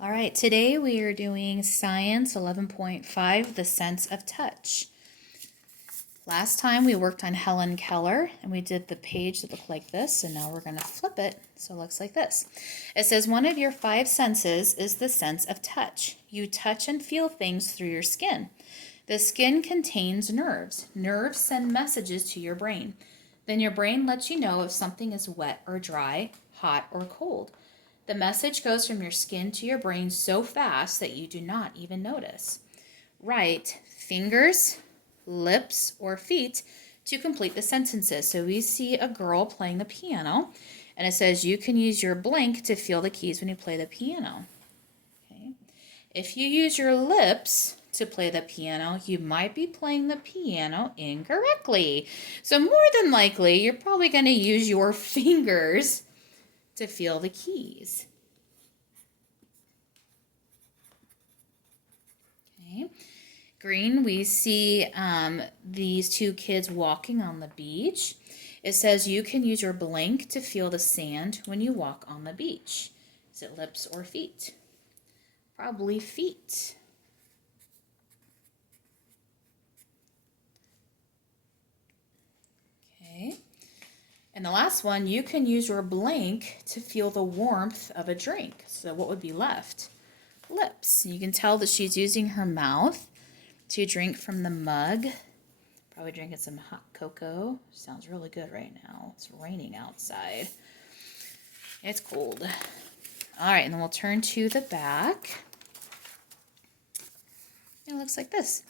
All right, today we are doing Science 11.5, The Sense of Touch. Last time we worked on Helen Keller and we did the page that looked like this, and now we're going to flip it so it looks like this. It says one of your five senses is the sense of touch. You touch and feel things through your skin. The skin contains nerves. Nerves send messages to your brain. Then your brain lets you know if something is wet or dry, hot or cold. The message goes from your skin to your brain so fast that you do not even notice. Write fingers, lips, or feet to complete the sentences. So we see a girl playing the piano, and it says you can use your blink to feel the keys when you play the piano. Okay. If you use your lips to play the piano, you might be playing the piano incorrectly. So more than likely, you're probably going to use your fingers to feel the keys. Okay. Green, we see these two kids walking on the beach. It says you can use your blink to feel the sand when you walk on the beach. Is it lips or feet? Probably feet. Okay. And the last one, you can use your blink to feel the warmth of a drink. So what would be left? Lips. You can tell that she's using her mouth to drink from the mug. Probably drinking some hot cocoa. Sounds really good right now. It's raining outside. It's cold. All right, and then we'll turn to the back. It looks like this.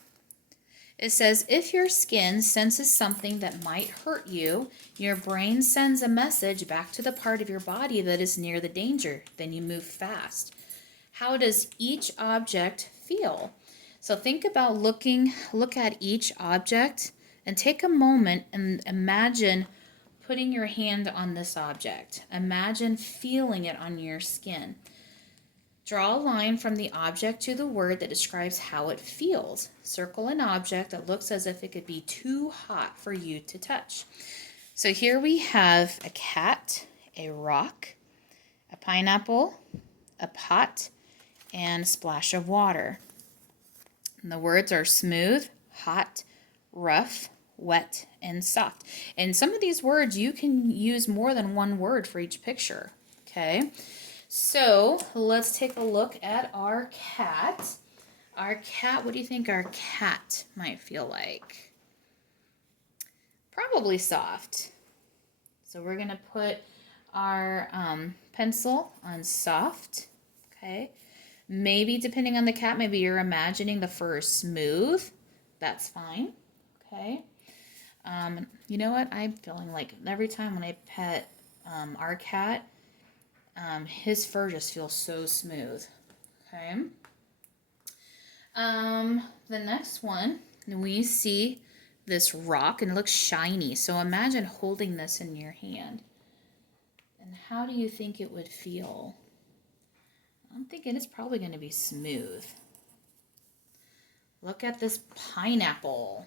It says, if your skin senses something that might hurt you, your brain sends a message back to the part of your body that is near the danger. Then you move fast. How does each object feel? So think about look at each object and take a moment and imagine putting your hand on this object. Imagine feeling it on your skin. Draw a line from the object to the word that describes how it feels. Circle an object that looks as if it could be too hot for you to touch. So here we have a cat, a rock, a pineapple, a pot, and a splash of water. And the words are smooth, hot, rough, wet, and soft. And some of these words, you can use more than one word for each picture. Okay, so let's take a look at our cat. Our cat, what do you think our cat might feel like? Probably soft. So we're going to put our pencil on soft. Okay. Maybe depending on the cat, maybe you're imagining the fur is smooth. That's fine. Okay. You know what? I'm feeling like every time when I pet our cat, his fur just feels so smooth. Okay. The next one, we see this rock and it looks shiny. So imagine holding this in your hand. And how do you think it would feel? I'm thinking it's probably going to be smooth. Look at this pineapple.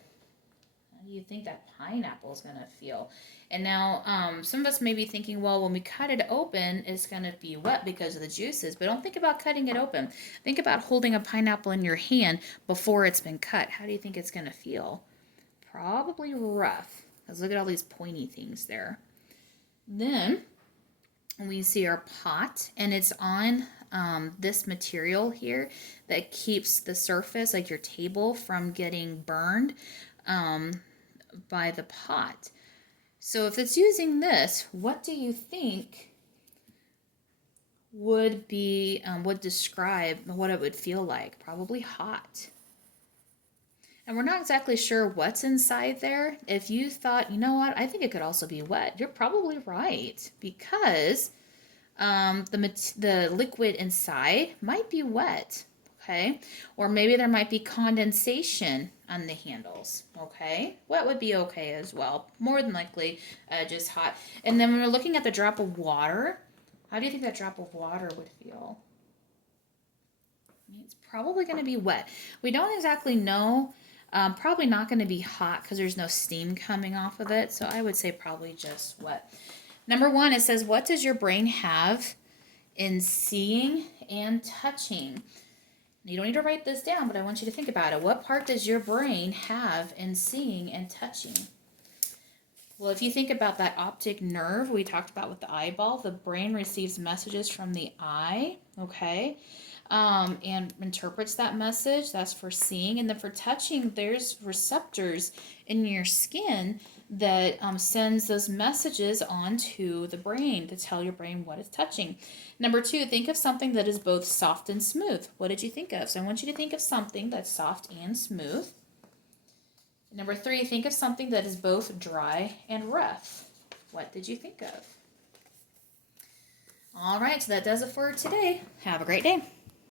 How do you think that pineapple is going to feel? And now some of us may be thinking, well, when we cut it open, it's going to be wet because of the juices. But don't think about cutting it open. Think about holding a pineapple in your hand before it's been cut. How do you think it's going to feel? Probably rough. Because look at all these pointy things there. Then we see our pot, and it's on this material here that keeps the surface, like your table, from getting burned by the pot. So if it's using this, what do you think would describe what it would feel like? Probably hot. And we're not exactly sure what's inside there. If you thought, you know what, I think it could also be wet, you're probably right, because the liquid inside might be wet. Okay, or maybe there might be condensation on the handles. Okay, wet would be okay as well. More than likely, just hot. And then when we're looking at the drop of water, how do you think that drop of water would feel? It's probably going to be wet. We don't exactly know. Probably not going to be hot because there's no steam coming off of it. So I would say probably just wet. Number one, it says, what does your brain have in seeing and touching. You don't need to write this down, but I want you to think about it. What part does your brain have in seeing and touching? Well, if you think about that optic nerve we talked about with the eyeball, the brain receives messages from the eye, okay, and interprets that message. That's for seeing. And then for touching, there's receptors in your skin that sends those messages onto the brain to tell your brain what it's touching. Number 2, think of something that is both soft and smooth. What did you think of? So I want you to think of something that's soft and smooth. Number 3, think of something that is both dry and rough. What did you think of? All right, so that does it for today. Have a great day.